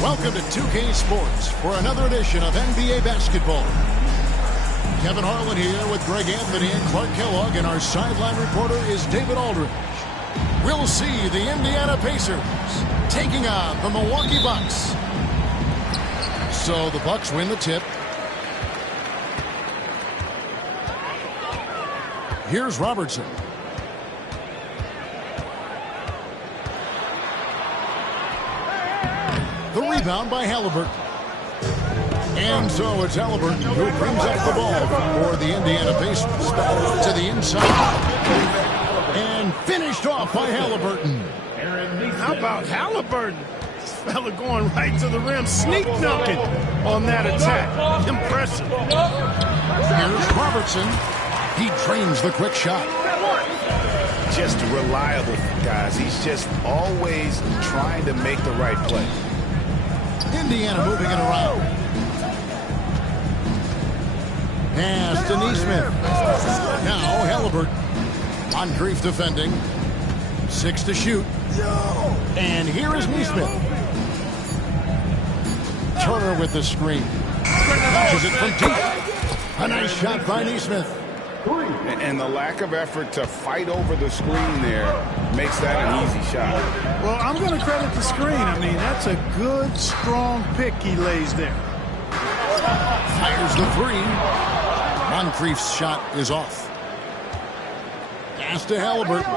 Welcome to 2K Sports for another edition of NBA basketball. Kevin Harlan here with Greg Anthony and Clark Kellogg, and our sideline reporter is David Aldridge. We'll see the Indiana Pacers taking on the Milwaukee Bucks. So the Bucks win the tip. Here's Robertson. The rebound by Halliburton. And so it's Halliburton who brings up the ball for the Indiana Pacers to the inside. And finished off by Halliburton. How about Halliburton? This fella going right to the rim, sneak dunking on that attack. Impressive. Here's Robertson. He trains the quick shot. Just reliable, guys. He's just always trying to make the right play. Indiana moving it around. Pass to Neesmith. Now Halliburton. Moncrief defending. 6 to shoot. And here is Neesmith. Turner with the screen. Catches it from deep. A nice shot by Neesmith. And the lack of effort to fight over the screen there makes that an easy shot. Well, I'm going to credit the screen. I mean, that's a good, strong pick he lays there. Fires the three. Moncrief's shot is off. Pass to Halliburton.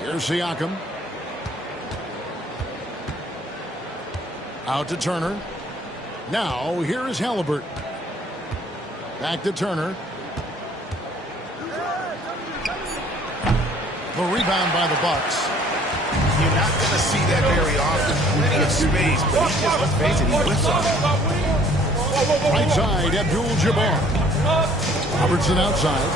Here's Siakam. Out to Turner. Now, here is Halliburton. Back to Turner. The rebound by the Bucks. You're not going to see that very often. Plenty of space, but he just, let's face it, he whips off. Right side, Abdul-Jabbar. Robertson outside.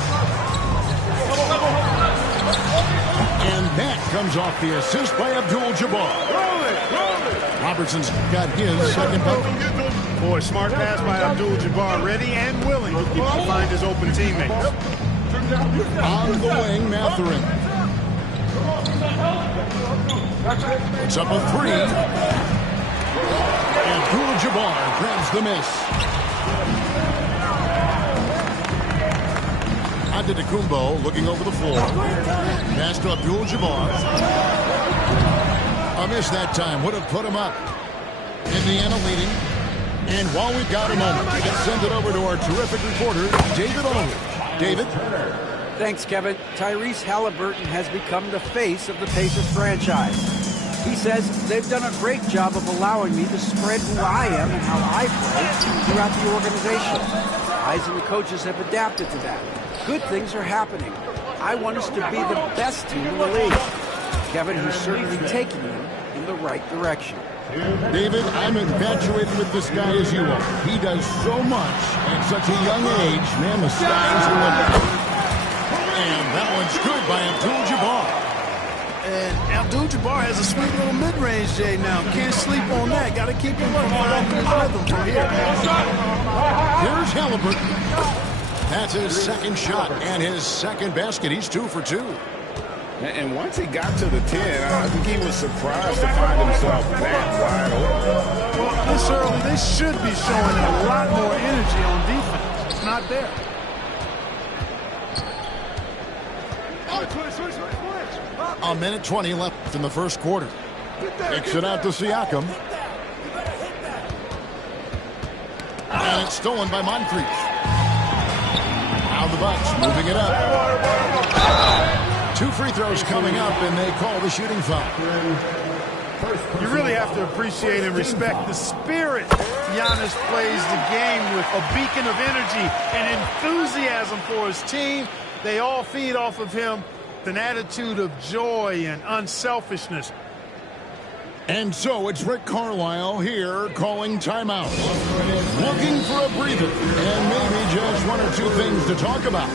And that comes off the assist by Abdul-Jabbar. Robertson's got his second bucket. Boy, smart pass by Abdul-Jabbar, ready and willing to find his open teammates. On the wing, Mathurin. It's up a three. Abdul-Jabbar grabs the miss. Antetokounmpo looking over the floor. Pass to Abdul-Jabbar. A miss that time would have put him up. Indiana leading. And while we've got a moment, let's send it over to our terrific reporter, David Aldridge. David? Thanks, Kevin. Tyrese Halliburton has become the face of the Pacers franchise. He says they've done a great job of allowing me to spread who I am and how I play throughout the organization. Guys and the coaches have adapted to that. Good things are happening. I want us to be the best team in the league. Kevin, he's certainly taking them in the right direction. David, I'm infatuated with this guy as you are. He does so much at such a young age. Man, the sky's the limit. And that one's good by Abdul-Jabbar. And Abdul-Jabbar has a sweet little mid-range, Jay, now. Can't sleep on that. Got to keep him from finding his rhythm from here. Here's Halliburton. That's his second shot and his second basket. He's 2 for 2. And once he got to the 10, I think he was surprised to find himself that wide open. Well, this early, they should be showing a lot more energy on defense. It's not there. A minute 20 left in the first quarter. Kicks it out to Siakam. And it's stolen by Moncrief. Now the Bucks moving it up. 2 free throws coming up, and they call the shooting foul. You really have to appreciate and respect the spirit Giannis plays the game with. A beacon of energy and enthusiasm for his team. They all feed off of him with an attitude of joy and unselfishness. And so it's Rick Carlisle here calling timeout. Looking for a breather and maybe just 1 or 2 things to talk about.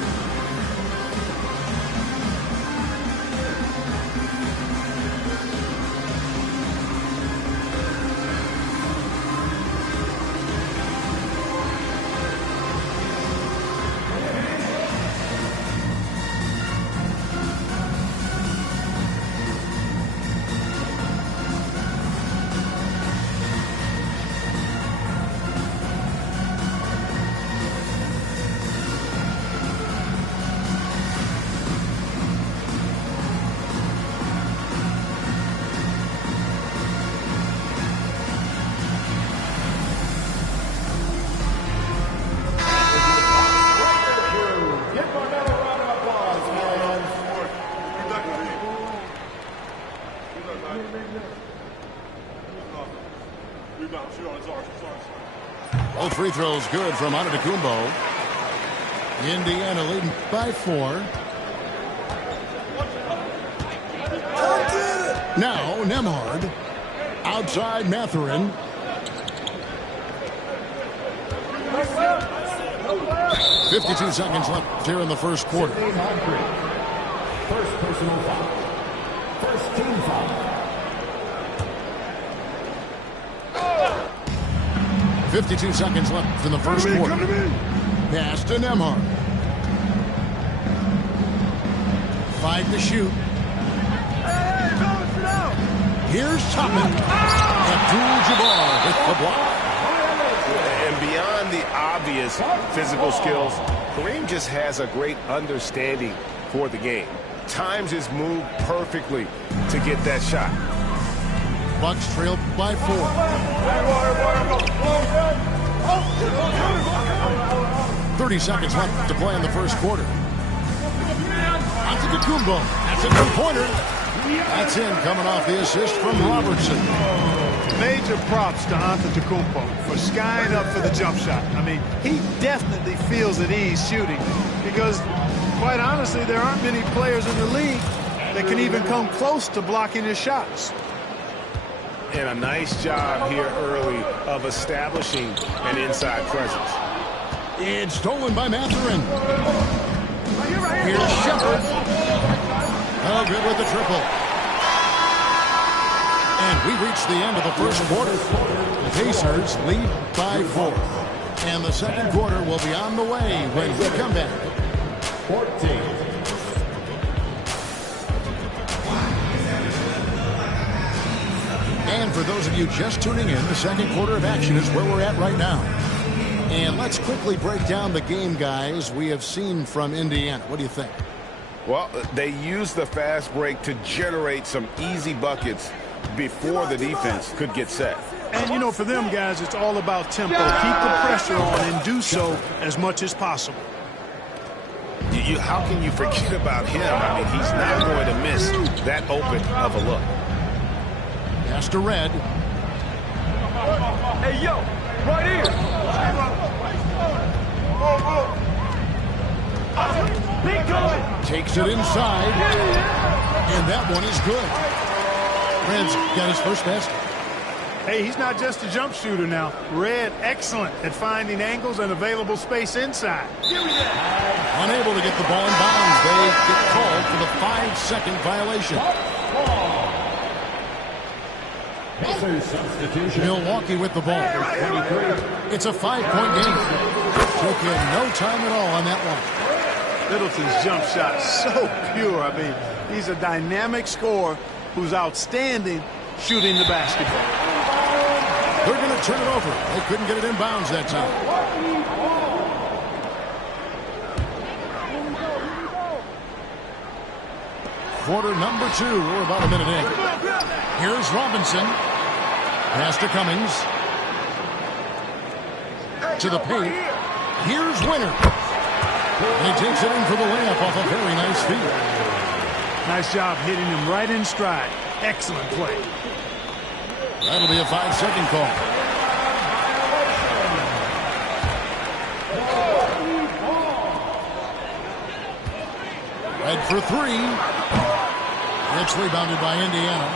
Both free throws good from Antetokounmpo. Indiana leading by 4. Now Nemhard. Outside Mathurin. .52 seconds left here in the first quarter. First personal foul. First team foul. 52 seconds left in the first quarter. Pass to Nemhard. 5 to shoot. Here's Toppin. Abdul-Jabbar with the block. And beyond the obvious physical skills, Kareem just has a great understanding for the game. Times his move perfectly to get that shot. Bucks trail by 4. 30 seconds left to play in the first quarter. Antetokounmpo. That's a two-pointer. That's in, coming off the assist from Robertson. Major props to Antetokounmpo for skying up for the jump shot. I mean, he definitely feels at ease shooting because, quite honestly, there aren't many players in the league that can even come close to blocking his shots. And a nice job here early of establishing an inside presence. It's stolen by Mathurin. Here's Shepard. Oh, good with the triple. And we reach the end of the first quarter. The Pacers lead by 4. And the second quarter will be on the way when we come back. 14. And for those of you just tuning in, the second quarter of action is where we're at right now. And let's quickly break down the game, guys, we have seen from Indiana. What do you think? Well, they used the fast break to generate some easy buckets before the defense could get set. And, you know, for them guys, it's all about tempo. Keep the pressure on and do so as much as possible. How can you forget about him? I mean, he's not going to miss that open of a look. Pass to Red. Hey, yo, right here. Takes it inside. And that one is good. Red's got his first basket. Hey, he's not just a jump shooter now. Red, excellent at finding angles and available space inside. Unable to get the ball in bounds. They get called for the 5-second violation. Milwaukee with the ball. It's a 5-point game. Took in no time at all on that one. Littleton's jump shot so pure. I mean, he's a dynamic scorer who's outstanding shooting the basketball. They're going to turn it over. They couldn't get it in bounds that time. Quarter number 2. We're about a minute in. Here's Robinson. Pass to Cummings. To the paint. Here's Winner. And he takes it in for the layup off a very nice feed. Nice job hitting him right in stride. Excellent play. That'll be a 5-second call. Red for 3. It's rebounded by Indiana.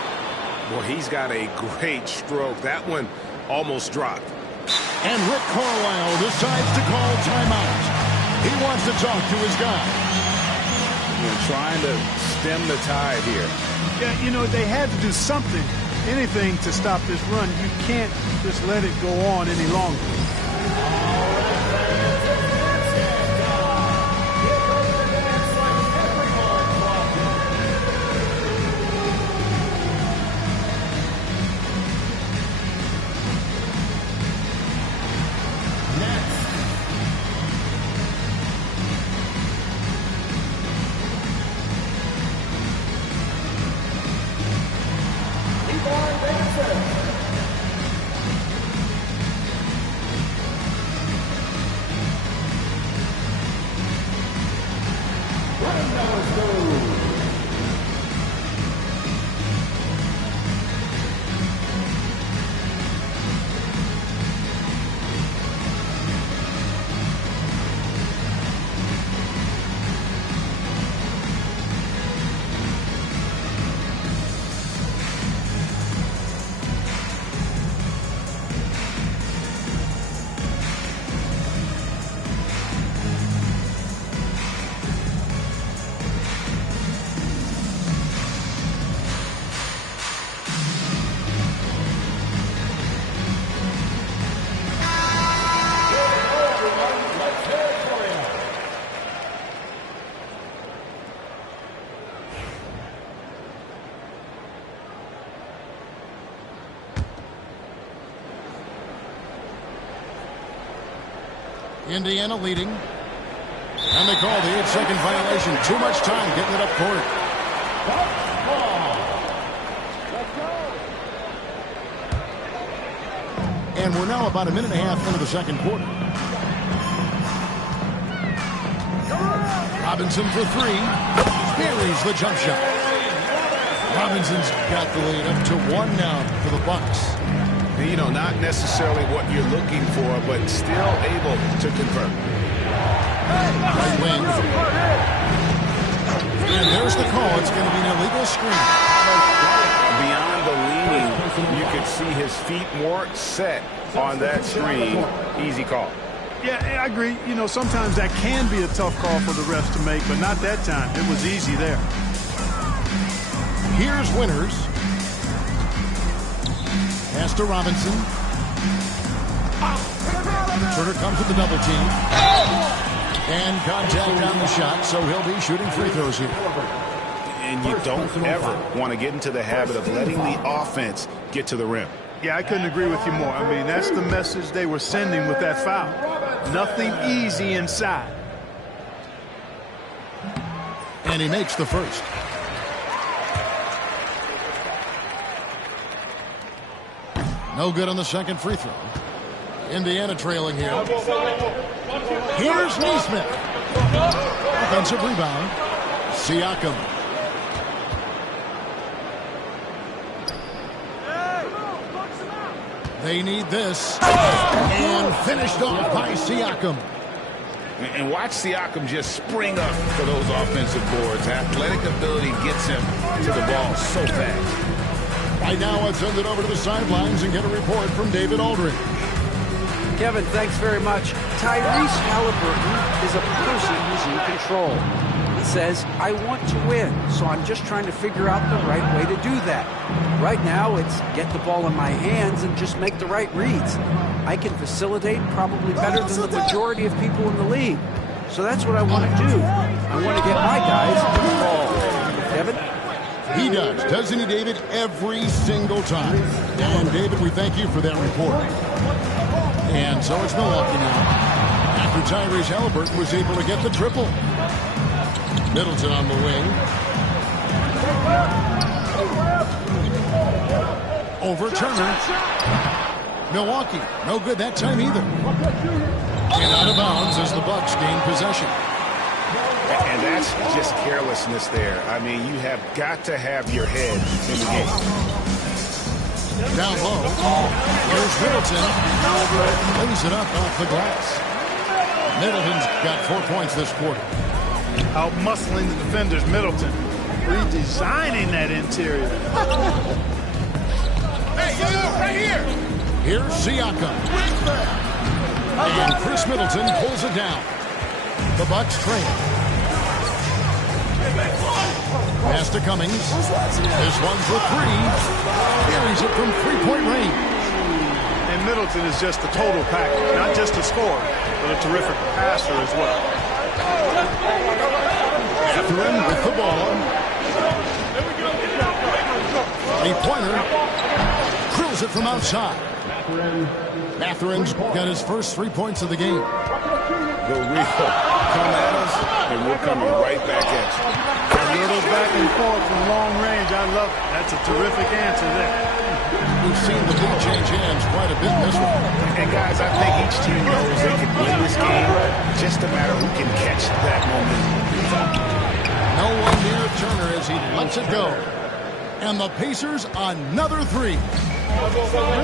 Boy, he's got a great stroke. That one almost dropped. And Rick Carlisle decides to call timeout. He wants to talk to his guy. They're trying to stem the tide here. Yeah, you know, they had to do something, anything to stop this run. You can't just let it go on any longer. Indiana leading. And they call the 8-second violation. Too much time getting it up court. And we're now about a minute and a half into the second quarter. Robinson for three. Buries the jump shot. Robinson's got the lead up to 1 now for the Bucks. You know, not necessarily what you're looking for, but still able to convert. Right wing. And there's the call. It's going to be an illegal screen. Beyond the leaning, you can see his feet more set on that screen. Easy call. Yeah, I agree. You know, sometimes that can be a tough call for the refs to make, but not that time. It was easy there. Here's Winters. Pass to Robinson. Turner comes with the double team. And contact on the shot, so he'll be shooting free throws here. And you don't ever want to get into the habit of letting the offense get to the rim. Yeah, I couldn't agree with you more. I mean, that's the message they were sending with that foul. Nothing easy inside. And he makes the first. No good on the second free throw. Indiana trailing here. Here's Naismith. Offensive rebound. Siakam. They need this. And finished off by Siakam. And watch Siakam just spring up for those offensive boards. Athletic ability gets him to the ball so fast. Right now, let's send it over to the sidelines and get a report from David Aldridge. Kevin, thanks very much. Tyrese Halliburton is a person who's in control. He says, I want to win, so I'm just trying to figure out the right way to do that. Right now, it's get the ball in my hands and just make the right reads. I can facilitate probably better than the majority of people in the league. So that's what I want to do. I want to get my guys involved. Kevin? He doesn't he, David? Every single time. And, David, we thank you for that report. And so it's Milwaukee now. After Tyrese Halliburton was able to get the triple. Middleton on the wing. Over Turner. Milwaukee, no good that time either. And out of bounds as the Bucks gain possession. And that's just carelessness there. I mean, you have got to have your head in the game. Down low. Here's Middleton. Lays it up off the glass. Middleton's got 4 points this quarter. Out muscling the defenders, Middleton. Redesigning that interior. Hey, yo, right here. Here's Siakam. And Chris Middleton pulls it down. The Bucks trail. Pass to Cummings. This one for three. Carries it from three-point range. And Middleton is just a total package. Not just a scorer, but a terrific passer as well. Mathurin with the ball. A pointer. Drills it from outside. Mathurin's got his first 3 points of the game. The wheel come at us, and we're coming right back at you. A little back and forth from long range. I love it. That's a terrific answer there. We've seen the lead change hands quite a bit in this one. And, guys, I think each team knows they can win this game. Just a matter who can catch that momentum. No one near Turner as he lets it go. And the Pacers another three. I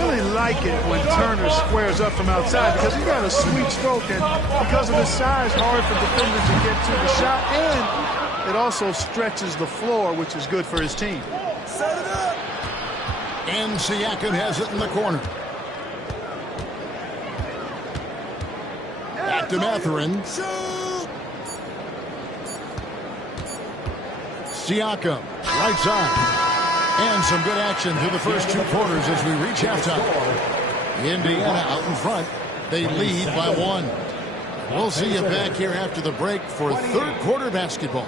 really like it when Turner squares up from outside because he's got a sweet stroke, and because of his size, hard for defenders to get to the shot, and it also stretches the floor, which is good for his team. Set it up. And Siakam has it in the corner. Back to Mathurin. Siakam, right side. And some good action through the first 2 quarters as we reach halftime. Indiana out in front. They lead by 1. We'll see you back here after the break for third quarter basketball.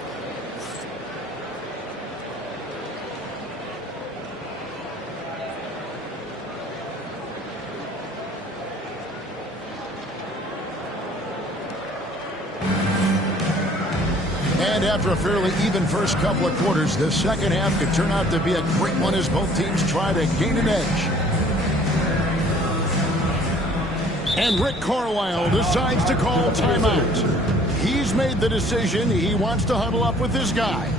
And after a fairly even first couple of quarters, the second half could turn out to be a great one as both teams try to gain an edge. And Rick Carlisle decides to call timeout. He's made the decision. He wants to huddle up with his guys.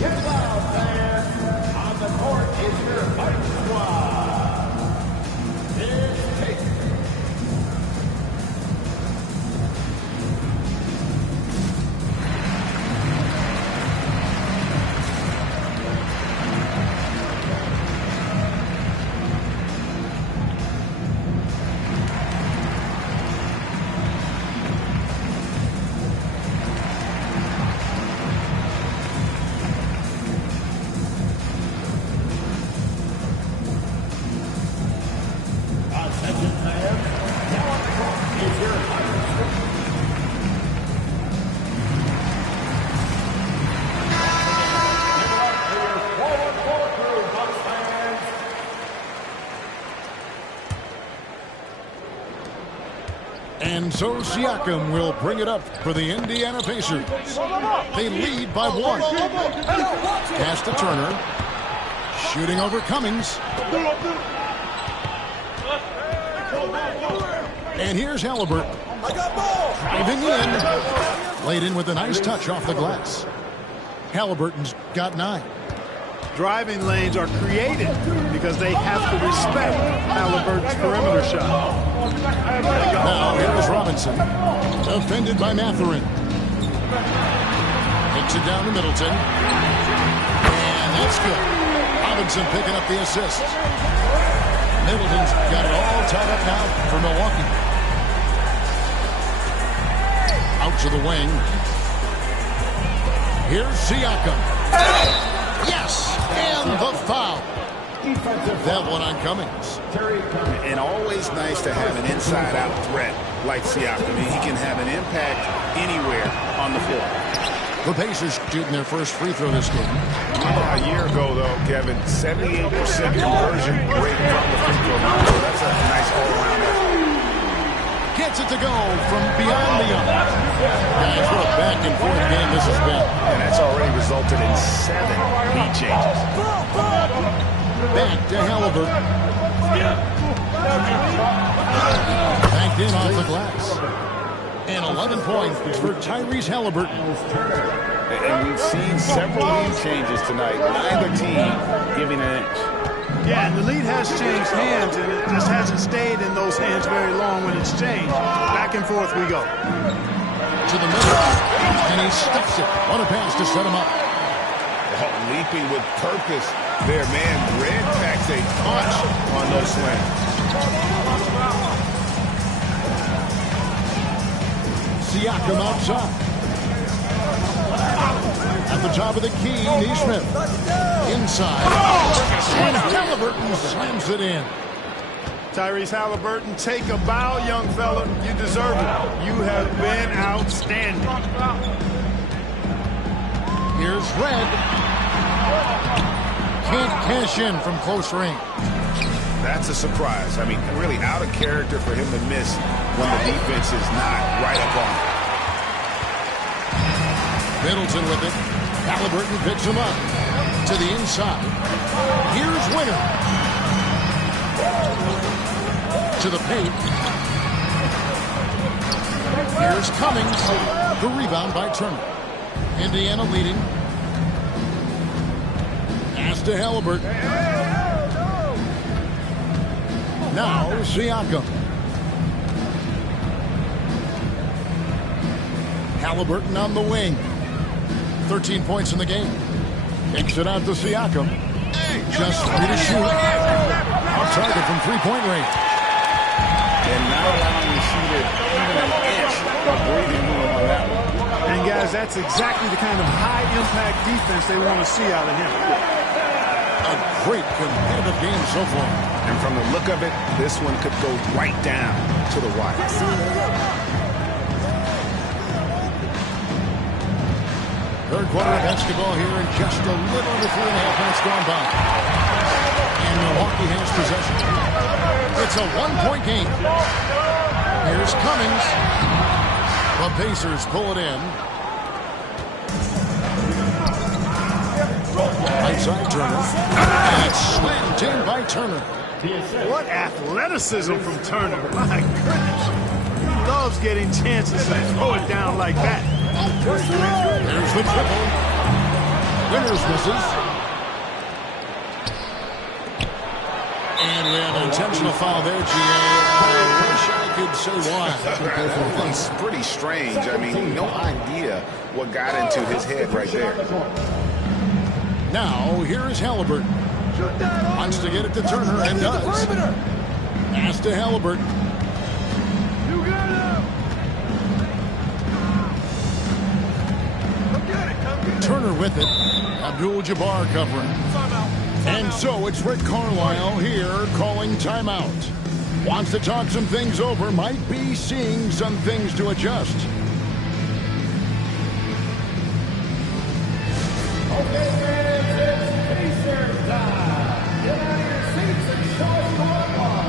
Get loud, fans. On the court is your fighting squad. It's Tate. And so Siakam will bring it up for the Indiana Pacers. They lead by 1. Pass to Turner. Shooting over Cummings. And here's Halliburton. Driving in. Laid in with a nice touch off the glass. Halliburton's got 9. Driving lanes are created because they have to respect Halliburton's perimeter shot. Now here's Robinson. Defended by Mathurin. Takes it down to Middleton. And that's good. Robinson picking up the assist. Middleton's got it all tied up now for Milwaukee. Out to the wing. Here's Siakam. Yes! And the foul. That one on Cummings. And always nice to have an inside-out threat like Siakam. I mean, he can have an impact anywhere on the floor. The Pacers shooting their first free throw this game. A year ago, though, Kevin, 78% conversion rate from the free throw line. So that's a nice all-around effort. Gets it to go from beyond the arc. Guys, what a back-and-forth game this has been. And that's already resulted in 7 lead changes. Back to Halliburton. Backed in off the glass. And 11 points for Tyrese Halliburton. And we've seen several lead changes tonight. Neither team giving an inch. Yeah, and the lead has changed hands, and it just hasn't stayed in those hands very long when it's changed. Back and forth we go. To the middle, and he stuffs it. What a pass to set him up. Oh, leaping with purpose there, man. Red packs a punch on those slams. Siakam outside. At the top of the key, Neesmith. Inside. And Halliburton slams it in. Tyrese Halliburton, take a bow, young fella. You deserve it. You have been outstanding. Here's Red. Can't cash in from close range. That's a surprise. I mean, really out of character for him to miss when the defense is not right up on him. Middleton with it. Halliburton picks him up. To the inside. Here's Winner. To the paint. Here's Cummings. The rebound by Turner. Indiana leading. Pass to Halliburton. Now Siakam. Halliburton on the wing. 13 points in the game. Kicks it out to Siakam. Just free to shoot. Off target from three-point range. And not allowing the shooter even an inch of breathing room on that one. And guys, that's exactly the kind of high-impact defense they want to see out of him. A great competitive game so far. And from the look of it, this one could go right down to the wire. Third quarter of basketball here in just a little under 3.5 minutes gone by. And Milwaukee has possession. It's a one-point game. Here's Cummings. The Pacers pull it in. Right side Turner. And it's slammed in by Turner. What athleticism from Turner. My goodness. He loves getting chances to throw it down like that. There's the triple. Winters misses. And we have an intentional foul there, GA. I wish I could say why. It's pretty strange. I mean, no idea what got into his head right there. Now, here is Halliburton. Wants to get it to Turner and does. Pass to Halliburton. Turner with it. Abdul-Jabbar covering. And so it's Rick Carlisle here calling timeout. Wants to talk some things over. Might be seeing some things to adjust. Okay, fans, it's Pacers time. Get out of your seats and show us the one.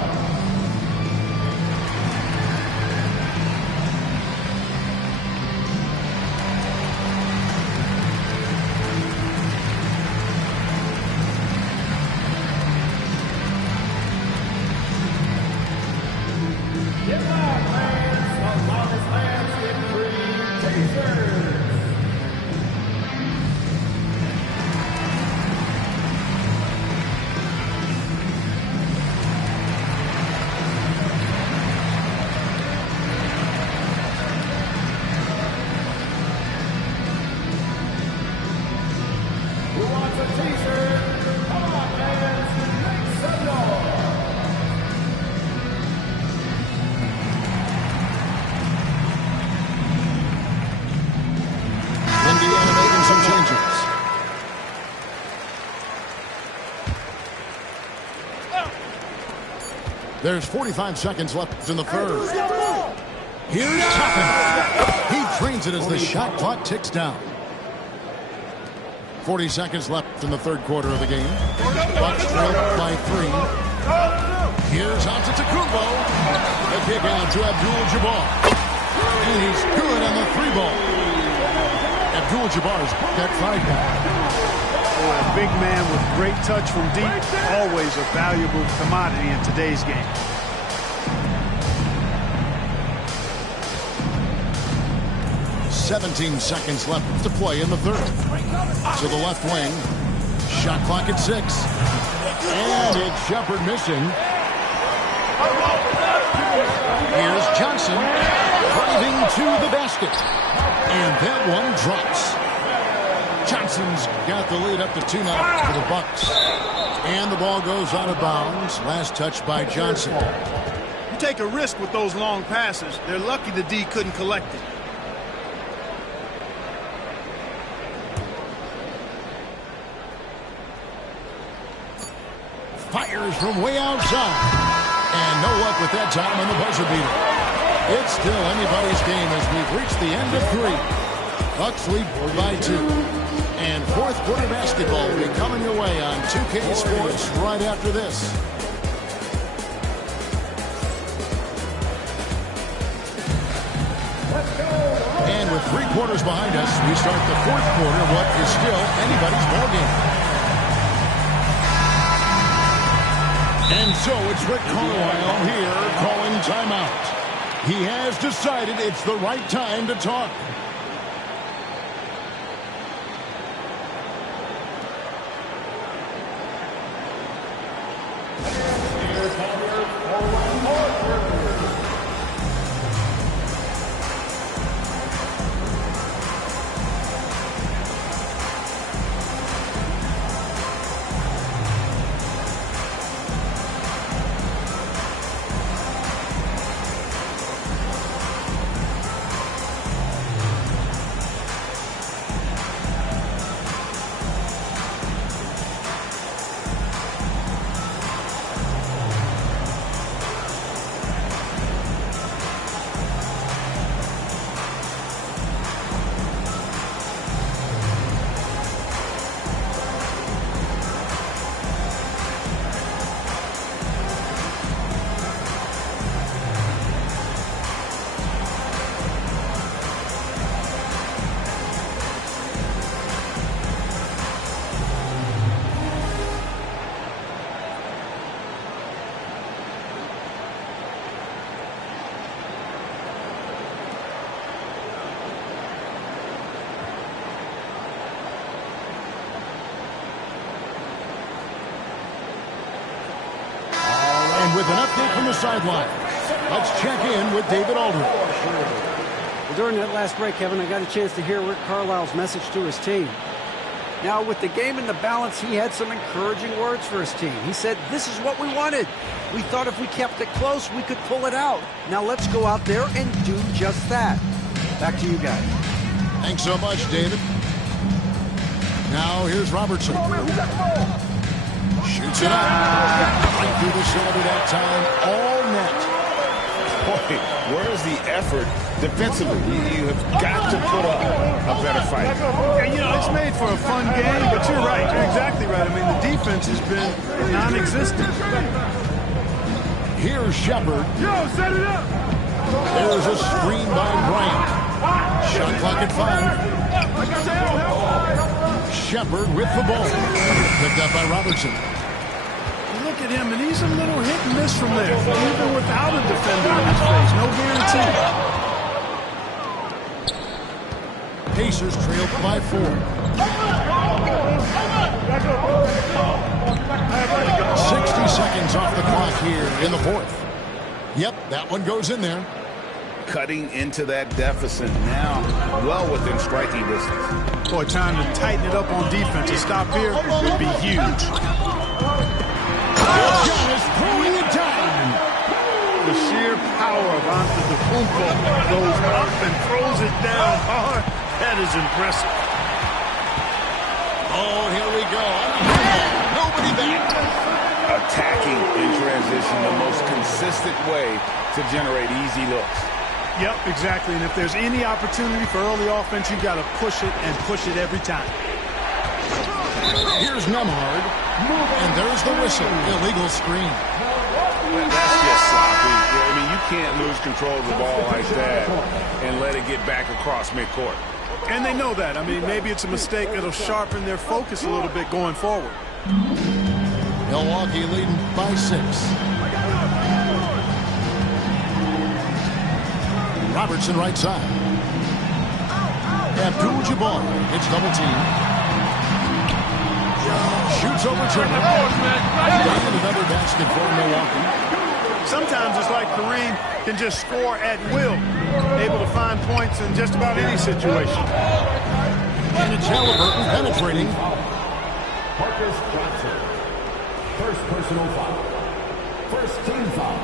Get back, fans. As long as fans get free, Pacers. Who wants a t-shirt? Come on, fans. Make some noise. Indiana making some changes. There's 45 seconds left in the third. Here's Toppin. He drains it as the shot clock ticks down. 40 seconds left in the third quarter of the game. Bucks trail by 3. Here's Antetokounmpo. The kick out to Abdul-Jabbar. And he's good on the 3-ball. Abdul-Jabbar's got 5 now. Boy, a big man with great touch from deep, always a valuable commodity in today's game. .17 seconds left to play in the third. To the left wing. Shot clock at 6. And it's Shepard missing. Here's Johnson driving to the basket. And that one drops. Johnson's got the lead up to 2 now for the Bucks. And the ball goes out of bounds. Last touch by Johnson. You take a risk with those long passes. They're lucky the D couldn't collect it. Fires from way outside. And no luck with that time on the buzzer beater. It's still anybody's game as we've reached the end of 3. Bucks lead by 2. And fourth quarter basketball will be coming your way on 2K Sports right after this. And with 3 quarters behind us, we start the fourth quarter, what is still anybody's ballgame. And so it's Rick Carlisle here calling timeout. He has decided it's the right time to talk. with an update from the sideline. Let's check in with David Aldridge. Well, during that last break, Kevin, I got a chance to hear Rick Carlisle's message to his team. Now, with the game in the balance, he had some encouraging words for his team. He said, this is what we wanted. We thought if we kept it close, we could pull it out. Now let's go out there and do just that. Back to you guys. Thanks so much, David. Now here's Robertson. Shoots it up. Right through the shoulder that time. All net. Boy, where's the effort defensively? You have got to put up a better fight. You know, it's made for a fun game, but you're right. You're exactly right. I mean, the defense has been non-existent. Here's Shepard. Yo, set it up. There's a screen by Bryant. Shot clock at 5. Shepard with the ball. Picked up by Robertson. Look at him, and he's a little hit and miss from there, even without a defender in his face. No guarantee. Pacers trailed by 4. 60 seconds off the clock here in the fourth. Yep, that one goes in there. Cutting into that deficit now, well within striking distance. Boy, time to tighten it up on defense. A stop here would be huge. Giannis throwing it down. The sheer power of Antetokounmpo goes up and throws it down hard. That is impressive. Oh, here we go. Nobody back. Attacking in transition, the most consistent way to generate easy looks. Yep, exactly. And if there's any opportunity for early offense, you got to push it and push it every time. Here's Nembhard. And there's the whistle. Illegal screen. That's just sloppy. I mean, you can't lose control of the ball like that and let it get back across midcourt. And they know that. I mean, maybe it's a mistake that'll sharpen their focus a little bit going forward. Milwaukee leading by 6. Robertson right side. Abdul-Jabbar gets double team. Shoots over Turner. And another basket for Milwaukee. Sometimes it's like Kareem can just score at will, able to find points in just about any situation. And it's Halliburton penetrating. Marcus Johnson. First personal foul. First team foul.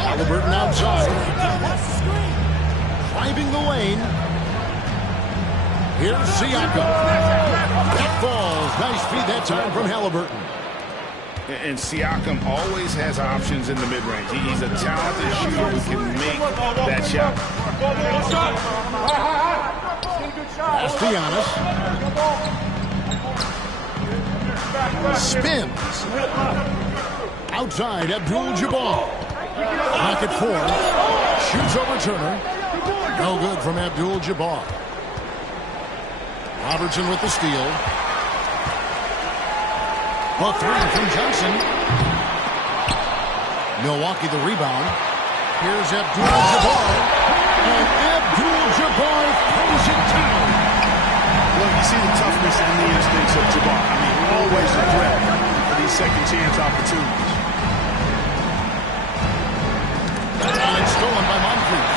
Halliburton outside. Driving the lane. Here's Siakam. That falls. Nice feed that time from Halliburton. And Siakam always has options in the mid-range. He's a talented shooter who can make that shot. Pass to Giannis. Spins. Outside, Abdul-Jabbar. Pocket 4. Shoots over Turner. No good from Abdul-Jabbar. Robertson with the steal. A 3 from Johnson. Milwaukee the rebound. Here's Abdul-Jabbar. And Abdul-Jabbar throws it down. Look, you see the toughness and the instincts of Jabbar. I mean, always a threat for these second chance opportunities. And it's stolen by Moncrief.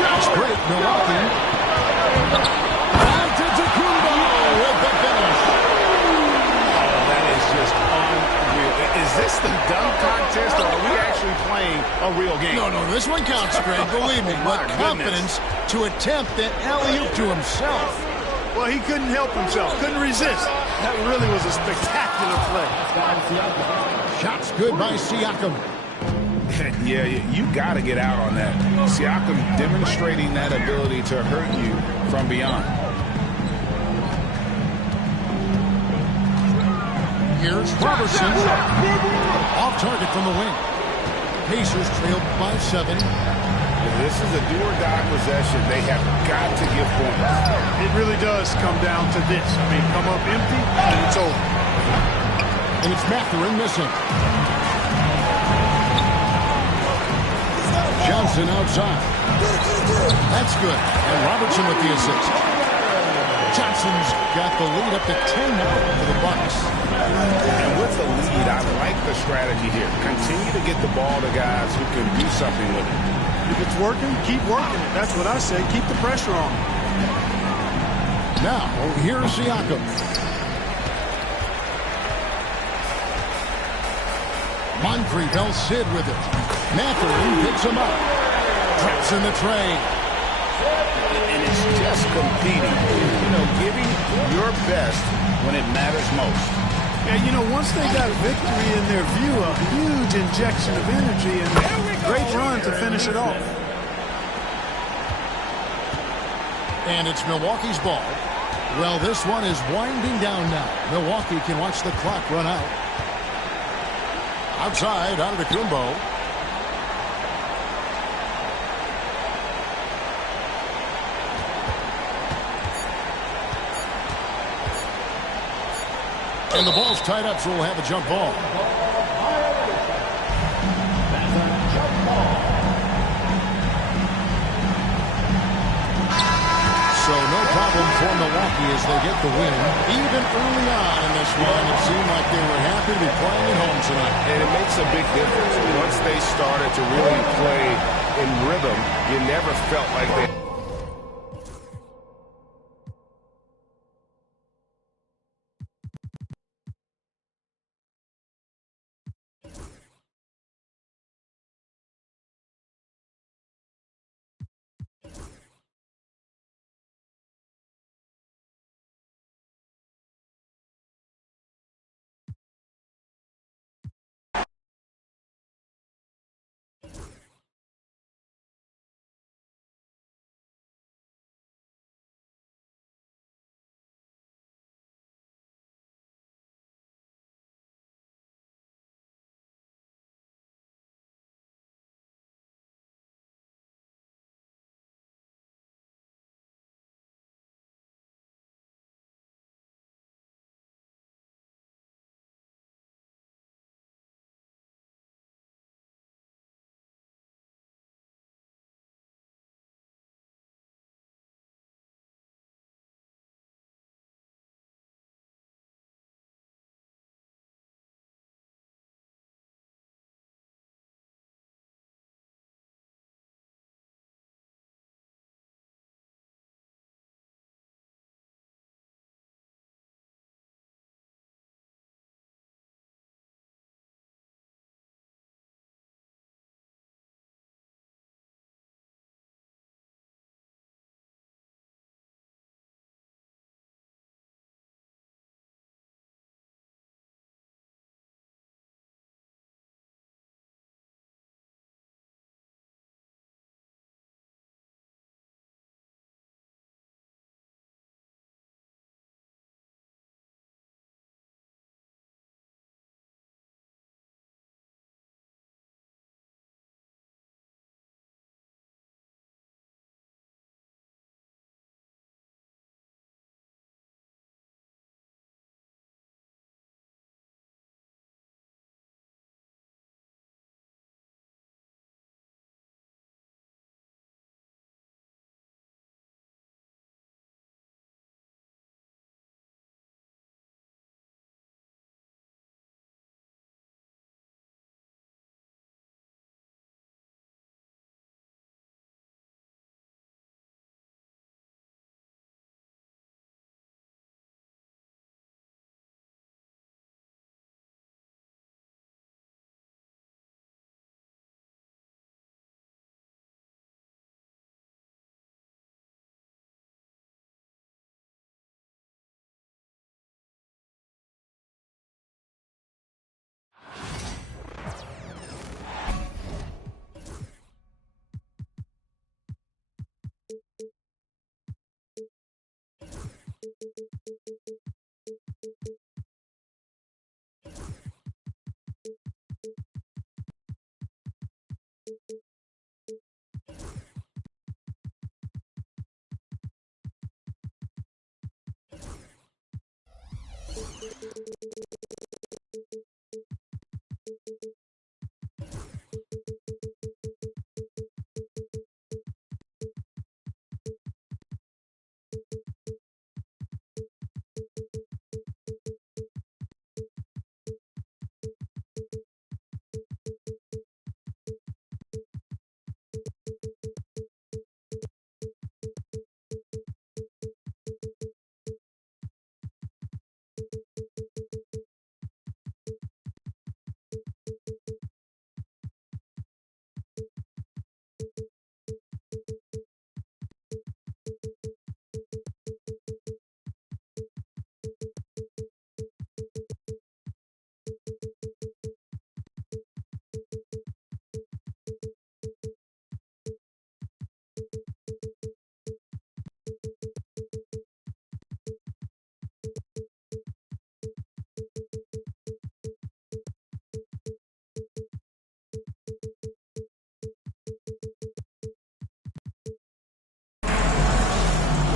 Fast break, Milwaukee. Antetokounmpo with the finish. That is just unreal. Is this the dunk contest, or are we actually playing a real game? No, this one counts, Greg. Believe me. What confidence to attempt that alley-oop to himself. Well, he couldn't help himself. Couldn't resist. That really was a spectacular play. Shots good by Siakam. Yeah, you got to get out on that. Siakam demonstrating that ability to hurt you from beyond. Here's Robertson. Off target from the wing. Pacers trailed by 7. This is a do-or-die possession. They have got to give points. It really does come down to this. I mean, come up empty, and it's over. And it's Mathurin missing. Johnson outside. That's good. And Robertson with the assist. Johnson's got the lead up to 10 now for the Bucks. And with the lead, I like the strategy here. Continue to get the ball to guys who can do something with it. If it's working, keep working it. That's what I say. Keep the pressure on. Now, here's Siakam. Moncrief helps Sid with it. Mathurin picks him up. Traps in the train. And it's just competing. You know, giving your best when it matters most. Yeah, you know, once they got victory in their view, a huge injection of energy and a great run to finish it off. And it's Milwaukee's ball. Well, this one is winding down now. Milwaukee can watch the clock run out. Outside, Antetokounmpo. And the ball's tied up, so we'll have a jump ball. So no problem for Milwaukee as they get the win. Even early on in this one, it seemed like they were happy to be playing at home tonight. And it makes a big difference. Once they started to really play in rhythm, you never felt like they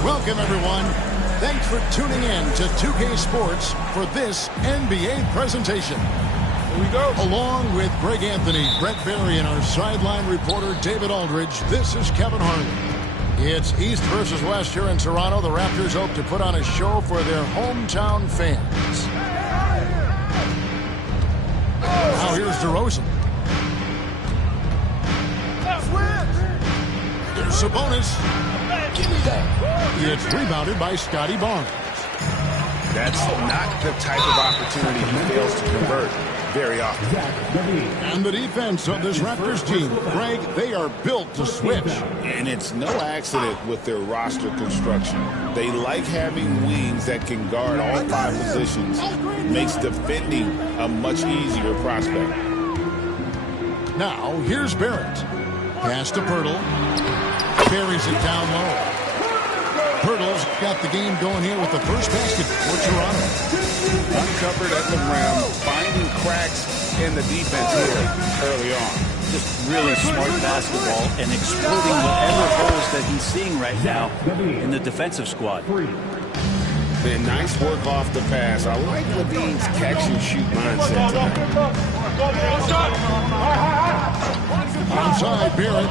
Welcome, everyone. Thanks for tuning in to 2K Sports for this NBA presentation. Here we go. Along with Greg Anthony, Brett Berry, and our sideline reporter, David Aldridge, this is Kevin Harlan. It's East versus West here in Toronto. The Raptors hope to put on a show for their hometown fans. Now here's DeRozan. Here's Sabonis. Give me that. It's rebounded by Scotty Barnes. That's not the type of opportunity he fails to convert very often. And the defense of this Raptors team, Greg, they are built to switch. And it's no accident with their roster construction. They like having wings that can guard all 5 positions. Makes defending a much easier prospect. Now, here's Barrett. Pass to Pirtle. Carries it down low. Pirtle's got the game going here with the first basket for Toronto. Uncovered at the rim, finding cracks in the defense here early on. Just really smart basketball and exploiting whatever holes that he's seeing right now in the defensive squad. And nice work off the pass. I like Levine's catch-and-shoot mindset tonight. Onside, Barrett.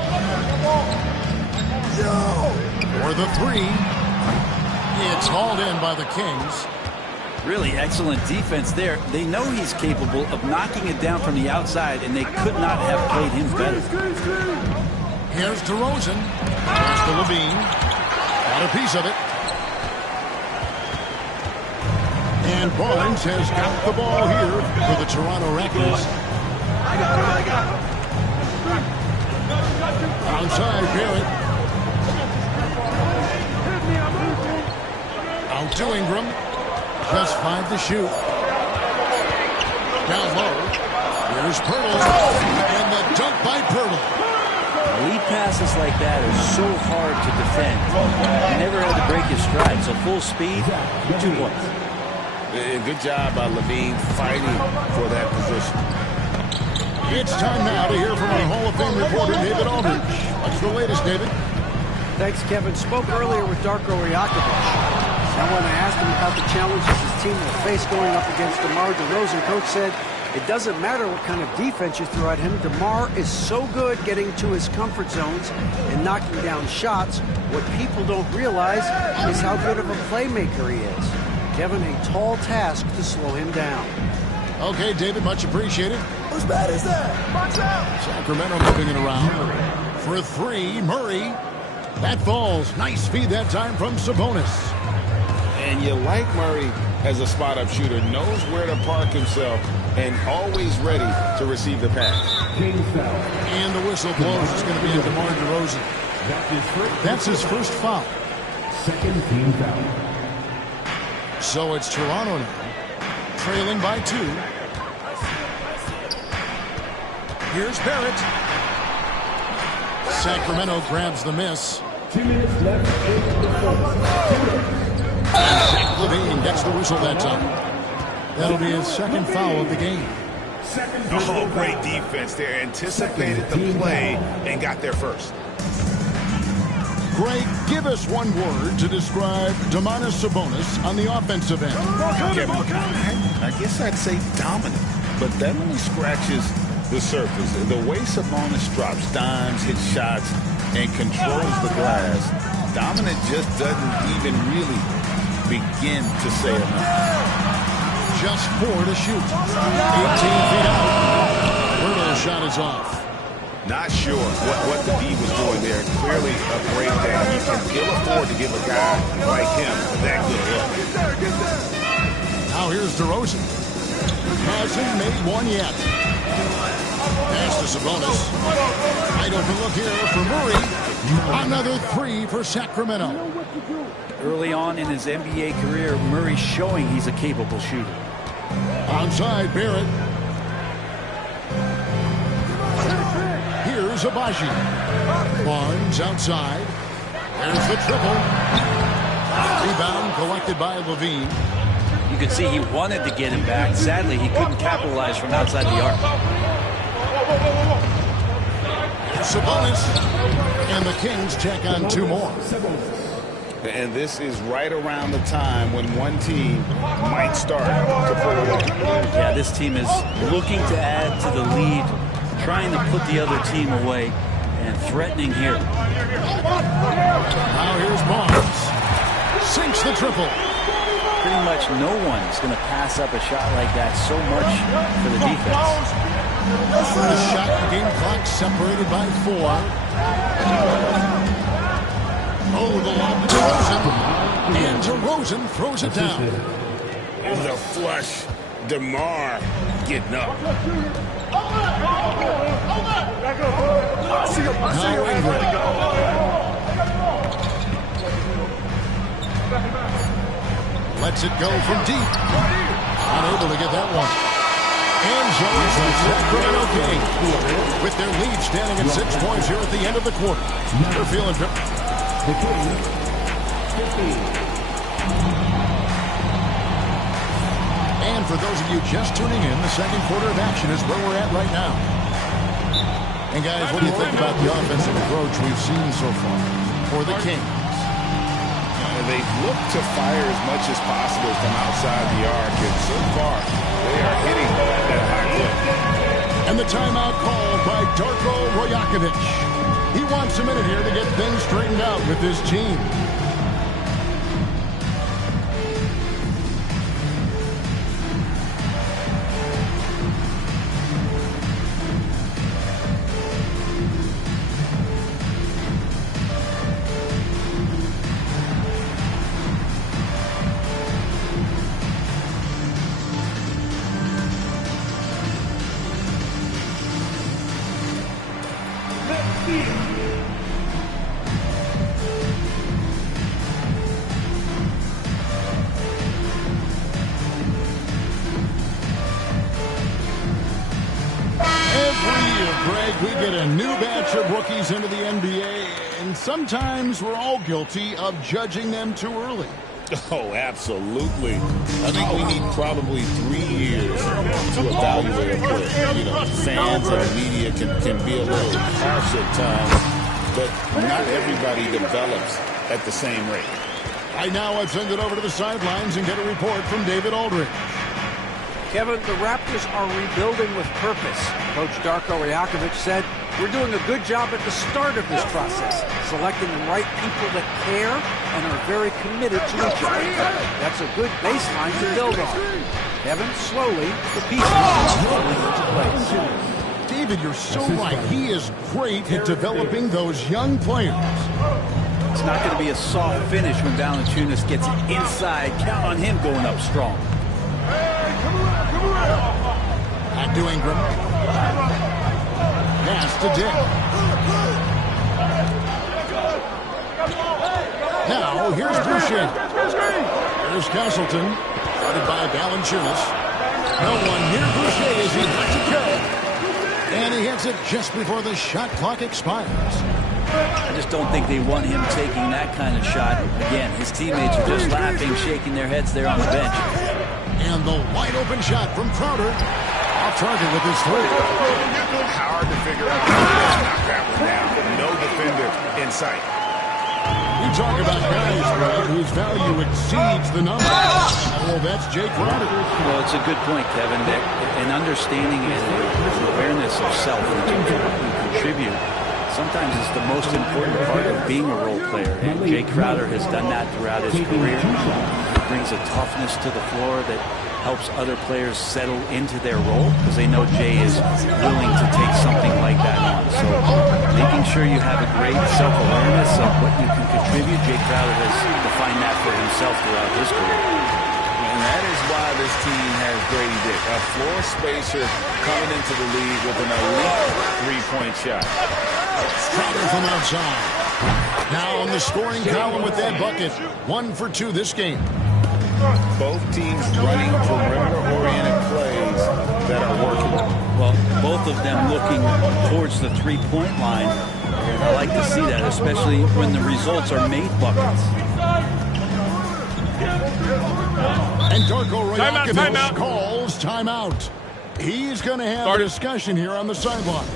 For the 3. It's hauled in by the Kings. Really excellent defense there. They know he's capable of knocking it down from the outside, and they could not have played him better. Here's DeRozan. Pass to Levine. Got a piece of it. And Barnes has got the ball here for the Toronto Raptors. I got him. Outside, Barrett. Out to Ingram. Just 5 to shoot. Down low. Here's Pirtle. And the dunk by Pirtle. Lead passes like that are so hard to defend. He never had to break his stride, so full speed, 2 points. Good job by Levine fighting for that position. It's time now to hear from our Hall of Fame reporter, David Aldridge. What's the latest, David? Thanks, Kevin. Spoke earlier with Darko Rajakovic. Now, when I asked him about the challenges his team will face going up against DeMar DeRozan, Coach said it doesn't matter what kind of defense you throw at him. DeMar is so good getting to his comfort zones and knocking down shots. What people don't realize is how good of a playmaker he is. Kevin, a tall task to slow him down. Okay, David, much appreciated. Whose bad is that? Box out. Sacramento moving it around. For 3, Murray. That falls. Nice feed that time from Sabonis. And you like Murray as a spot-up shooter, knows where to park himself, and always ready to receive the pass. And the whistle blows. It's going to be a DeMar DeRozan. That's his first foul. Second team foul. So it's Toronto now, trailing by 2. Here's Barrett. Sacramento grabs the miss. 2 minutes left in the fourth. Zach Levine gets the whistle that time. That'll be his second foul of the game. Oh, great defense there. Anticipated the play and got there first. Greg, give us one word to describe Domantas Sabonis on the offensive end. I guess I'd say dominant, but that only scratches the surface. The way Sabonis drops dimes, hits shots, and controls the glass, dominant just doesn't even really begin to say enough. Just 4 to shoot. 18 feet out. Pirtle's shot is off. Not sure what the D was doing there. Clearly a breakdown. You can ill afford to give a guy like him that good look. Now here's DeRozan. Hasn't made one yet. Pass to Sabonis. Wide open look here for Murray. Another 3 for Sacramento. Early on in his NBA career, Murray's showing he's a capable shooter. Onside, Barrett. Here's Abaji. Barnes outside. There's the triple. Rebound collected by Levine. You could see he wanted to get him back. Sadly, he couldn't capitalize from outside the arc. Sabonis. And the Kings check on 2 more. And this is right around the time when one team might start to pull away. Yeah, this team is looking to add to the lead, trying to put the other team away, and threatening here. Now here's Barnes. Sinks the triple. Pretty much no one's going to pass up a shot like that so much for the defense. The shot game clock separated by 4. Oh, the lob to DeRozan. And DeRozan throws it down. There's a flush. DeMar getting up. Now Ingram. Lets it go from deep. Unable to get that one. And joins the Sacramento Kings with their lead standing at 6 points here at the end of the quarter. They're feeling good. And for those of you just tuning in, the second quarter of action is where we're at right now. And guys, what do you think about the offensive approach we've seen so far for the Kings? They've looked to fire as much as possible from outside the arc, and so far they are hitting at a high clip. And the timeout called by Darko Rajakovic. He wants a minute here to get things straightened out with his team. We get a new batch of rookies into the NBA, and sometimes we're all guilty of judging them too early. Oh, absolutely. I think we need probably 3 years to evaluate a player. You know, fans and the media can be a little harsh at times, but not everybody develops at the same rate. Right now, I've sent it over to the sidelines and get a report from David Aldridge. Kevin, the Raptors are rebuilding with purpose. Coach Darko Rajakovic said, "We're doing a good job at the start of this process, selecting the right people that care and are very committed to each other. That's a good baseline to build on." Kevin, slowly, the pieces are falling into place. David, you're so right. He is great at developing those young players. It's not going to be a soft finish when Valanciunas gets it inside. Count on him going up strong. Back to Ingram. Pass to Dick. Now, here's Boucher. There's Castleton. Guarded by Valanciunas. No one near Boucher as he lets it go. And he hits it just before the shot clock expires. I just don't think they want him taking that kind of shot. Again, his teammates are just laughing, shaking their heads there on the bench. And the wide-open shot from Crowder. Off target with his three. Hard to figure out how to knock that one down. No defender in sight. You talk about guys, Brad, whose value exceeds the number. Well, that's Jay Crowder. Well, it's a good point, Kevin. That an understanding and awareness of self in terms of what you contribute sometimes is the most important part of being a role player. And Jay Crowder has done that throughout his career. He brings a toughness to the floor that helps other players settle into their role because they know Jay is willing to take something like that on. So making sure you have a great self-awareness of what you can contribute, Jay Crowder has defined that for himself throughout his career. And that is why this team has Grady Dick, a floor spacer coming into the league with an elite three-point shot. Crowder from outside. Now on the scoring column with that bucket. 1 for 2 this game. Both teams running perimeter-oriented plays that are working. Well, both of them looking towards the three-point line. And I like to see that, especially when the results are made buckets. And Darko Rajakovic calls timeout. He's going to have a discussion here on the sideline.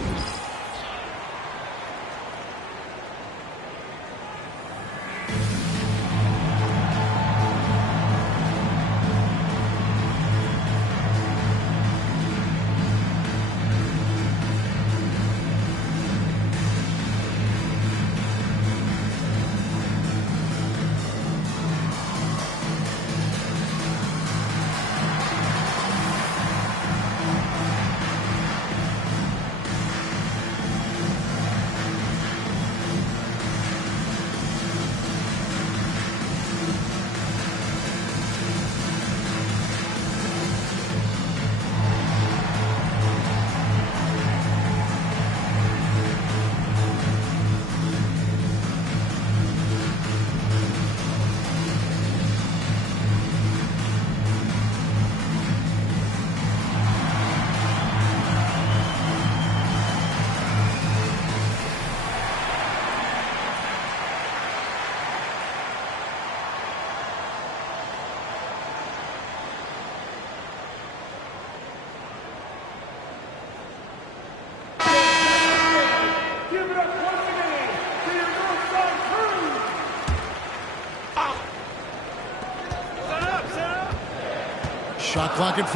Shot clock at 5.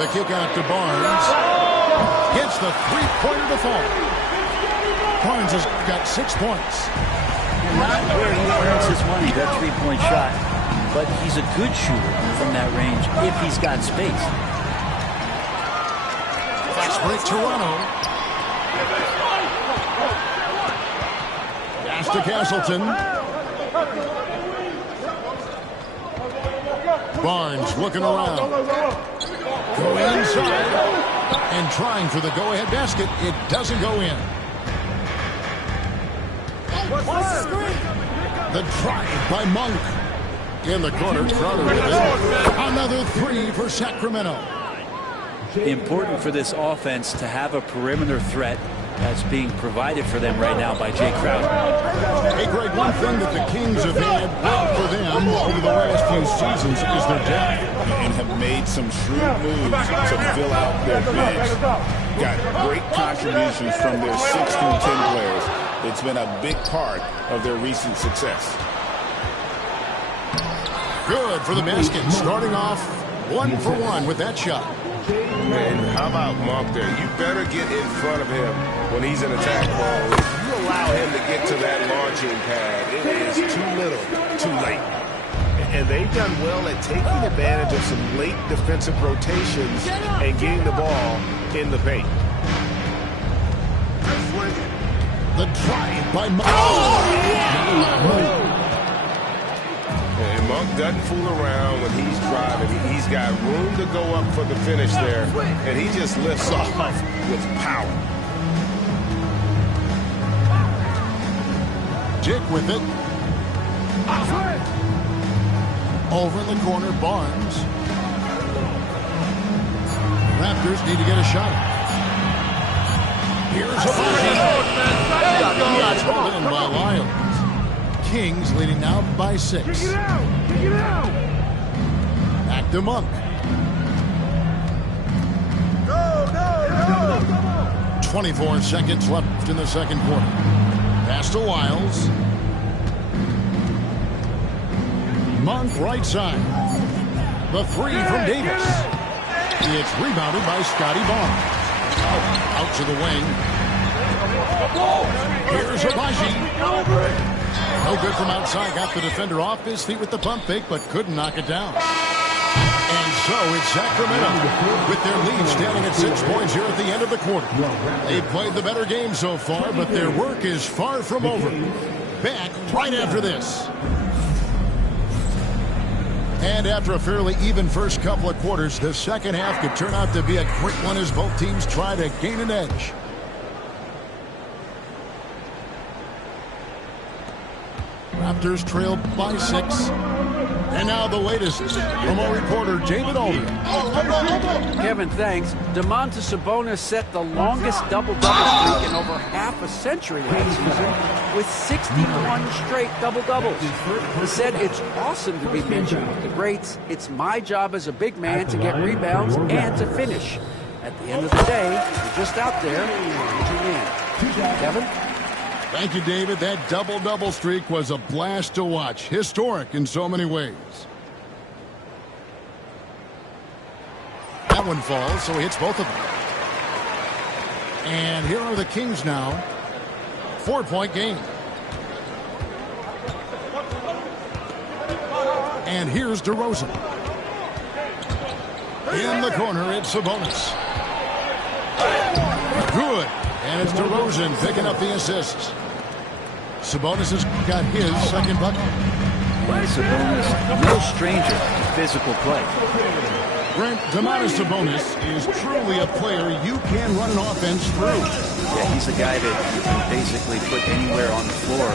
The kick out to Barnes. Gets the three-pointer to fall. Barnes has got 6 points. Not where he earns his money, that three-point shot. But he's a good shooter from that range if he's got space. Fast break Toronto. Pass to Castleton. Barnes looking around. Going inside. And trying for the go-ahead basket. It doesn't go in. The drive by Monk. In the corner, Crowder with it. Another 3 for Sacramento. Important for this offense to have a perimeter threat that's being provided for them right now by Jay Crowder. Hey, Greg, one thing that the Kings have had for them over the last few seasons is their depth. And have made some shrewd moves to fill out their bench. Got great contributions from their 6 through 10 players. It's been a big part of their recent success. Good for the basket. Starting off 1 for 1 with that shot. And how about Monk there? You better get in front of him when he's in attack mode. If you allow him to get to that launching pad, it is too little, too late. And they've done well at taking advantage of some late defensive rotations and getting the ball in the paint. The drive by Monk. And Monk doesn't fool around when he's driving. He's got room to go up for the finish there, and he just lifts off with power. Dick with it. Over in the corner, Barnes. Raptors need to get a shot. Here's a That's pulled in by Lyles. Kings leading now by 6. Back to Monk. 24 seconds left in the second quarter. Pass to Lyles. Monk right side. The 3 from Davis. It's rebounded by Scotty Barnes. Out to the wing. Here's Abaji. No good from outside. Got the defender off his feet with the pump fake, but couldn't knock it down. And so it's Sacramento with their lead standing at 6 points here at the end of the quarter. They've played the better game so far, but their work is far from over. Back right after this. And after a fairly even first couple of quarters, the second half could turn out to be a quick one as both teams try to gain an edge. Raptors trail by 6. And now the latest from our reporter, David Aldridge. Kevin, thanks. Domantas Sabonis set the longest double-double streak in over half a century last season with 61 straight double-doubles. He said it's awesome to be mentioned with the greats. It's my job as a big man to get rebounds and to finish. At the end of the day, you're just out there to win. Kevin? Thank you, David. That double-double streak was a blast to watch. Historic in so many ways. That one falls, so he hits both of them. And here are the Kings now. 4-point game. And here's DeRozan. In the corner, it's Sabonis. Good. And it's DeRozan picking up the assists. Sabonis has got his second bucket. And Sabonis, no stranger to physical play. Brent, Domantas Sabonis is truly a player you can run an offense through. Yeah, he's a guy that you can basically put anywhere on the floor,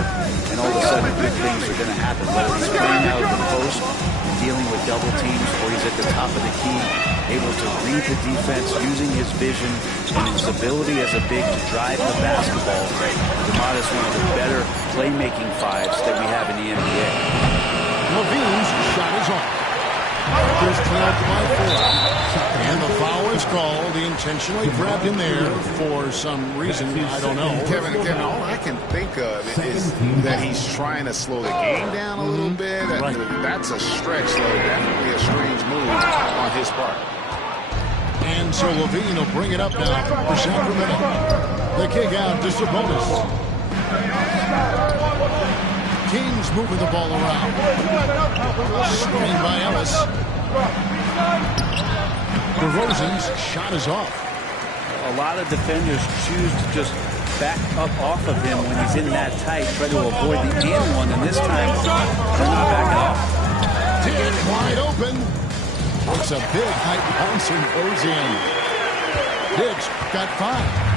and all of a sudden good things are going to happen. Whether he's playing out of the post, dealing with double teams, or he's at the top of the key, able to read the defense using his vision and his ability as a big to drive the basketball. Domantas, one of the better playmaking fives that we have in the NBA. Levine's shot is off. Lakers trailed by 4. And the foul is called. He intentionally grabbed him there for some reason. I don't know. Kevin, all I can think of is that he's trying to slow the game down a little bit. Right. That's a stretch, though. Definitely a strange move on his part. And so Levine will bring it up now for Sacramento. The kick out to Sabonis. Kings moving the ball around. Screen by Ellis. DeRozan's shot is off. A lot of defenders choose to just back up off of him when he's in that tight, try to avoid the and one, and this time they're not backing off. Dick wide open. It's a big height bouncer goes in. Dick's got 5.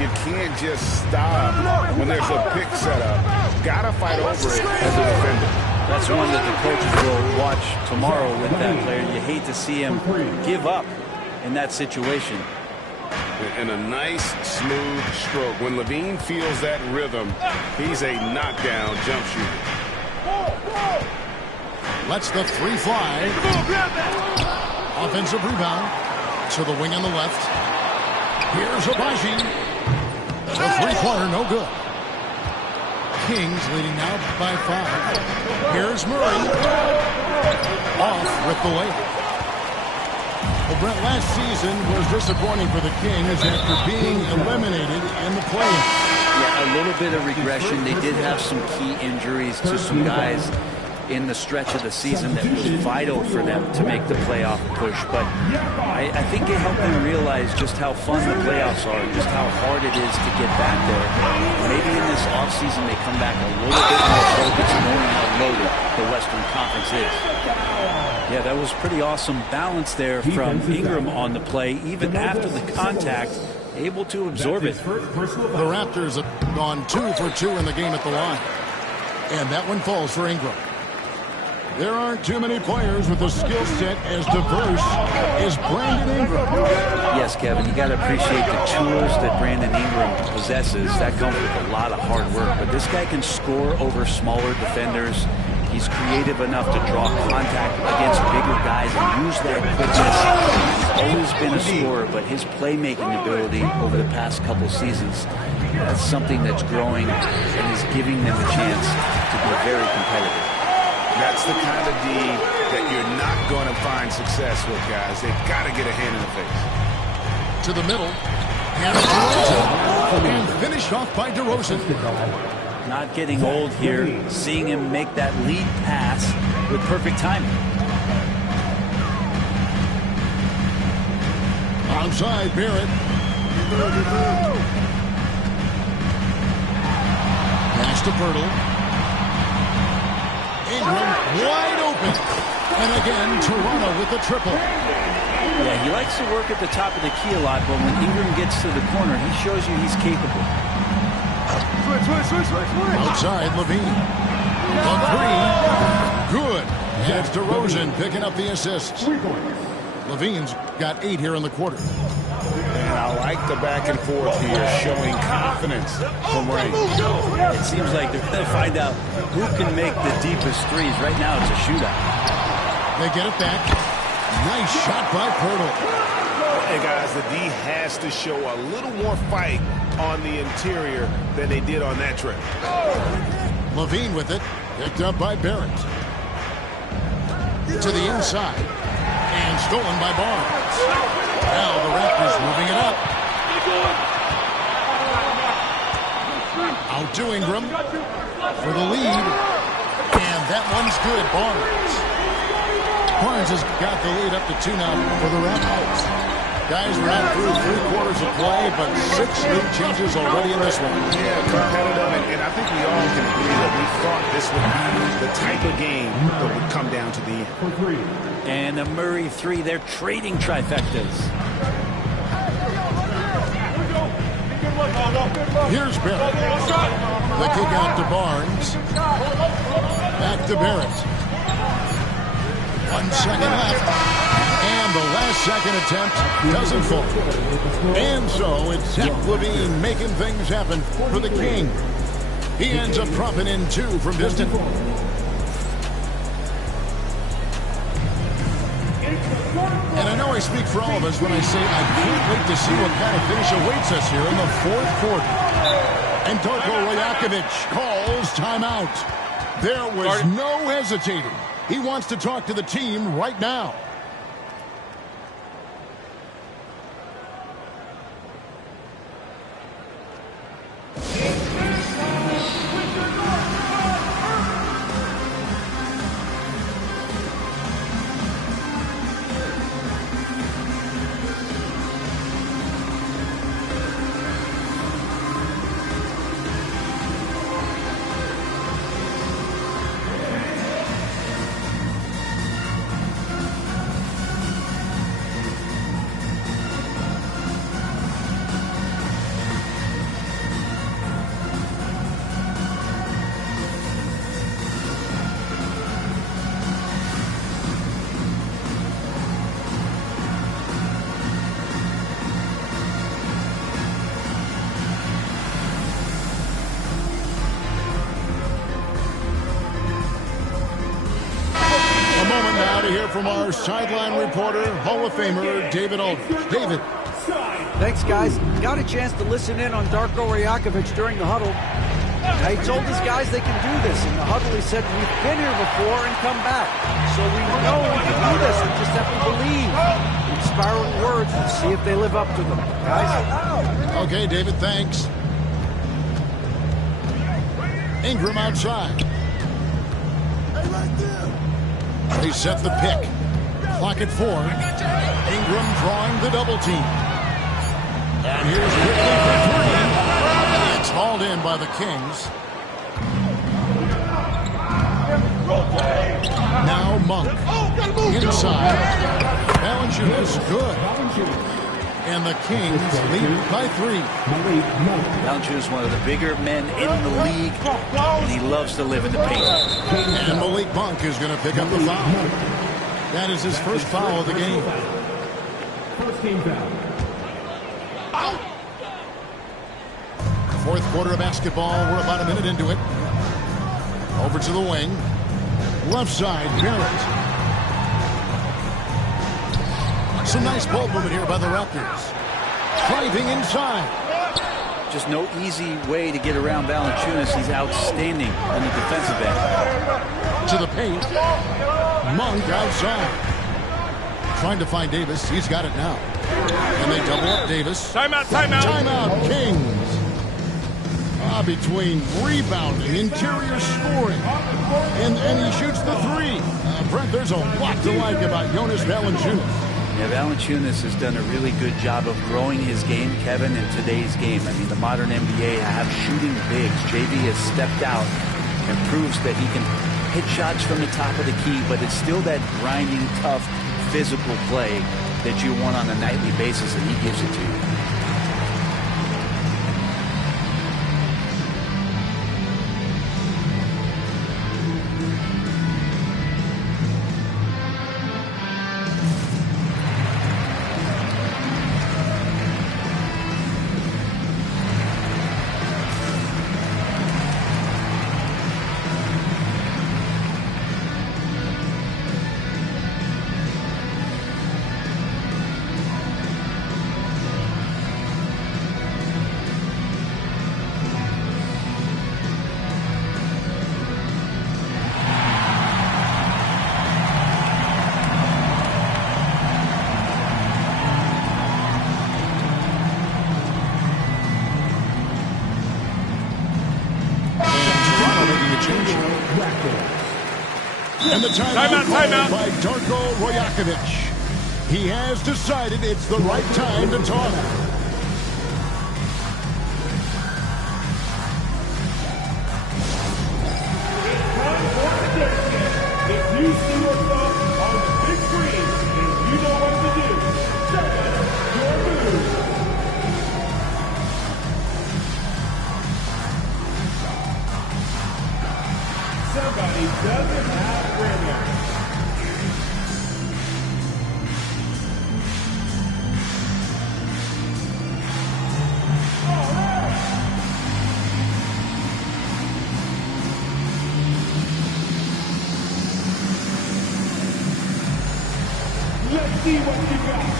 You can't just stop when there's a pick set up. Gotta fight over it as a defender. That's one that the coaches will watch tomorrow with that player. You hate to see him give up in that situation. And a nice, smooth stroke. When Levine feels that rhythm, he's a knockdown jump shooter. Lets the 3 fly. Offensive rebound to the wing on the left. Here's Abaji. The 3-pointer, no good. Kings leading now by 5. Here's Murray. Off with the layup. Well, Brett, last season was disappointing for the Kings after being eliminated in the play-in. Yeah, a little bit of regression. They did have some key injuries to some guys in the stretch of the season that was vital for them to make the playoff push. But I think it helped them realize just how fun the playoffs are, just how hard it is to get back there. Maybe in this offseason they come back a little bit more focused, knowing how loaded the Western Conference is. Yeah, that was pretty awesome balance there from Ingram on the play, even after the contact, able to absorb it. The Raptors have gone 2 for 2 in the game at the line. And that one falls for Ingram. There aren't too many players with a skill set as diverse as Brandon Ingram. Yes, Kevin, you got to appreciate the tools that Brandon Ingram possesses. That comes with a lot of hard work. But this guy can score over smaller defenders. He's creative enough to draw contact against bigger guys and use that quickness. He's always been a scorer, but his playmaking ability over the past couple seasons, that's something that's growing and is giving them a chance to be very competitive. That's the kind of D that you're not going to find success with, guys. They've got to get a hand in the face. To the middle. And finished off by DeRozan. Not getting old here, seeing him make that lead pass with perfect timing. Onside, Barrett. Pass to Pirtle. Ingram wide open. And again, Toronto with the triple. Yeah, he likes to work at the top of the key a lot, but when Ingram gets to the corner, he shows you he's capable. Outside, Levine. The 3. Good. And it's DeRozan picking up the assists. Levine's got 8 here in the quarter. And I like the back and forth here, showing confidence from Ray. It seems like they're going to find out who can make the deepest threes. Right now, it's a shootout. They get it back. Nice shot by Pirtle. Hey, guys, the D has to show a little more fight on the interior than they did on that trip. Levine with it. Picked up by Barrett. To the inside. And stolen by Barnes. Now the Raptors moving it up. Out to Ingram for the lead. And that one's good. Barnes has got the lead up to 2 now for the Raptors. Guys, we're not through 3 quarters of play, but 6 new changes already in this one. Yeah, competitive, and I think we all can agree that we thought this would be the type of game that would come down to the end. And a Murray 3, they're trading trifectas. Here's Barrett. The kick out to Barnes. Back to Barrett. 1 second left. And the last second attempt doesn't fall. And so it's Zach Levine making things happen for the King. He ends up dropping in 2 from distance. I speak for all of us when I say I can't wait to see what kind of finish awaits us here in the fourth quarter. And Darko Rajakovic calls timeout. There was no hesitating. He wants to talk to the team right now. From our sideline reporter, Hall of Famer, David Aldridge. David. Thanks, guys. Got a chance to listen in on Darko Rajakovic during the huddle. He told his guys they can do this. In the huddle, he said, we've been here before and come back. So we know we can do this. We just have to believe. Inspiring words. We'll see if they live up to them. Guys? Okay, David, thanks. Ingram outside. They set the pick. Clock at 4. Ingram drawing the double team. And here's Quickly for 3. It's hauled in by the Kings. Now Monk. Inside. Valanciunas good. And the Kings lead by 3. Valanciunas is one of the bigger men in the league, and he loves to live in the paint. And Malik Monk is going to pick up the foul. That is his first foul of the game. First team foul. Fourth quarter of basketball. We're about a minute into it. Over to the wing. Left side, Barrett. Some nice ball movement here by the Raptors. Driving inside. Just no easy way to get around Valanciunas. He's outstanding on the defensive end. To the paint. Monk outside. Trying to find Davis. He's got it now. And they double up Davis. Timeout, timeout. Timeout, Kings. Between rebounding, interior scoring, and he shoots the 3. Brent, there's a lot to like about Jonas Valanciunas. Yeah, Valanciunas has done a really good job of growing his game, Kevin, in today's game. I mean, the modern NBA have shooting bigs. JV has stepped out and proves that he can hit shots from the top of the key, but it's still that grinding, tough, physical play that you want on a nightly basis, and he gives it to you. And the timeout called by Darko Rajakovic. He has decided it's the right time to talk. If you see yourself on the big screen and you know what to do, set your move. Somebody doesn't have grammar. Let's see what you got.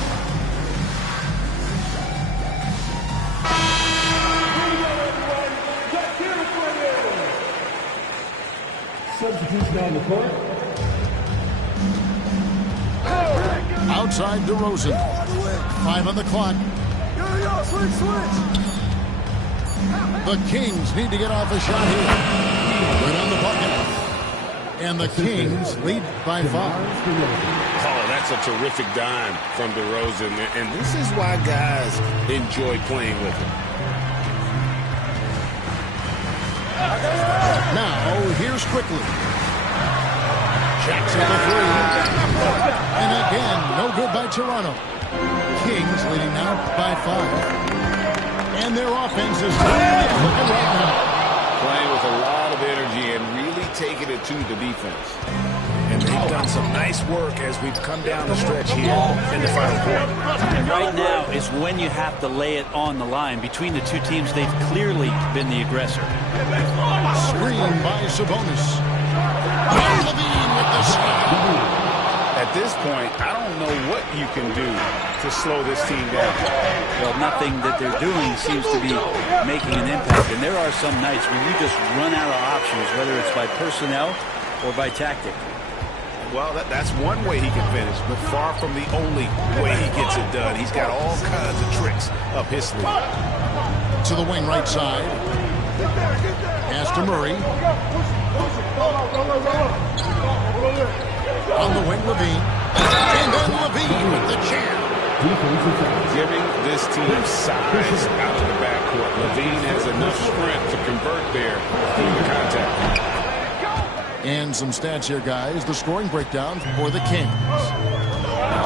Outside DeRozan. 5 on the clock. The Kings need to get off a shot here. Right on the bucket. And the Kings lead by 5. Oh, that's a terrific dime from DeRozan. And this is why guys enjoy playing with him. Now, here's Quickly. Checks on the 3. And again, no good by Toronto. Kings leading now by 5. And their offense is looking right now. Playing with a lot of energy and really taking it to the defense. And they've done some nice work as we've come down the stretch here in the final quarter. And right now is when you have to lay it on the line. Between the two teams, they've clearly been the aggressor. Screen by Sabonis. And Levine with the shot. At this point, I don't know what you can do to slow this team down. Well, nothing that they're doing seems to be making an impact. And there are some nights when you just run out of options, whether it's by personnel or by tactic. Well, that's one way he can finish, but far from the only way he gets it done. He's got all kinds of tricks up his sleeve. To the wing right side. Pass to Murray. On the wing, Levine. And then Levine with the jam. Giving this team size out of the backcourt. Levine has enough strength to convert there through the contact. And some stats here, guys. The scoring breakdown for the Kings.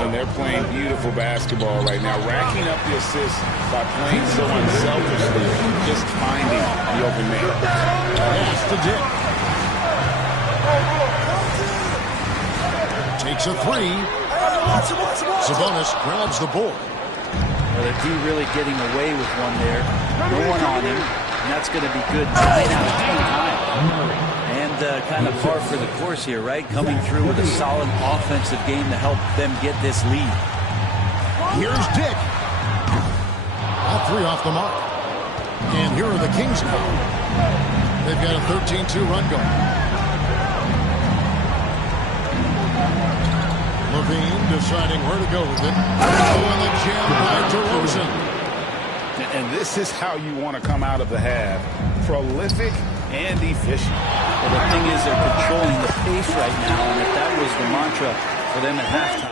And they're playing beautiful basketball right now, racking up the assists by playing so unselfishly, just finding the open man. Pass to Dick. Takes a 3. Sabonis grabs the board. Well, the D really getting away with one there. No one on him. And that's going to be good 9 out of 10 times. And kind of par for the course here, right? Coming through with a solid offensive game to help them get this lead. Here's Dick. All 3 off the mark. And here are the Kings now. They've got a 13-2 run going. Levine deciding where to go with it. Oh, and the jam by DeRozan. And this is how you want to come out of the half. Prolific and efficient. Well, the thing is they're controlling the pace right now, and if that was the mantra for them at halftime.